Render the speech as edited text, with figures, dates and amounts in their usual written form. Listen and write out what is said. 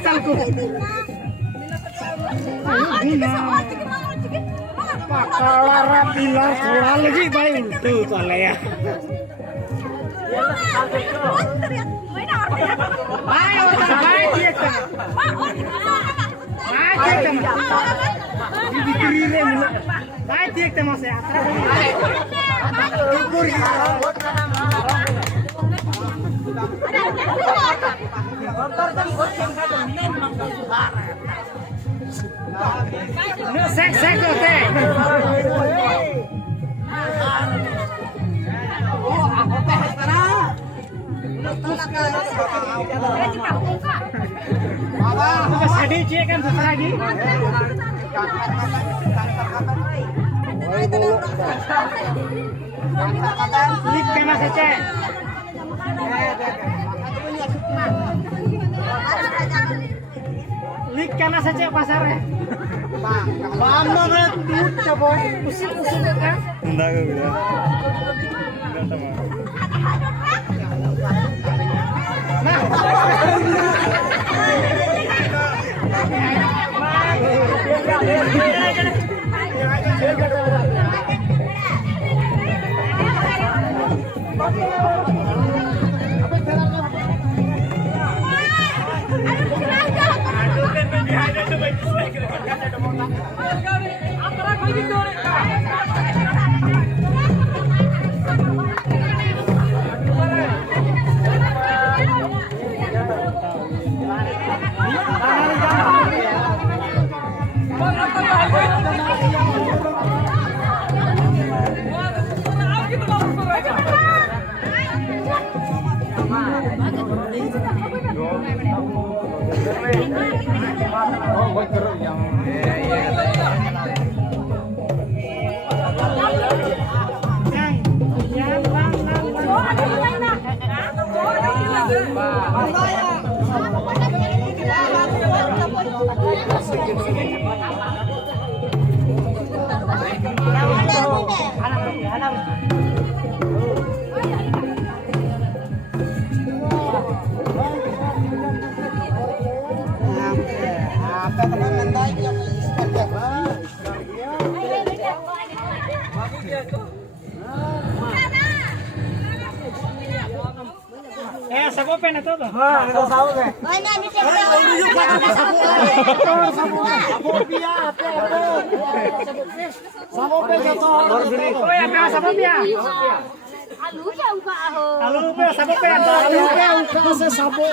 pasalku. Pakalara pilar suara lagi baik tuh soalnya ya. Ayo, baik dia kan. Baik dia kan. Dikiririn dulu. Baik dia kan mas ya. Sek oke. Oh, aku teh sekarang. Apa sedih cie kan susah lagi. Lik kena saja. Lik kena saja pasarnya. Mama berat coba usil kan? Enggak gitu. Enggak sama. Sabo pe na to. Ha, ito sabo pe. Oy, na ni te. Sabo pia, sabo pe to. Oy, apa sabo pia? Alu pe uka ho. Alu pe sabo pe to. Alu pe uka se sabo.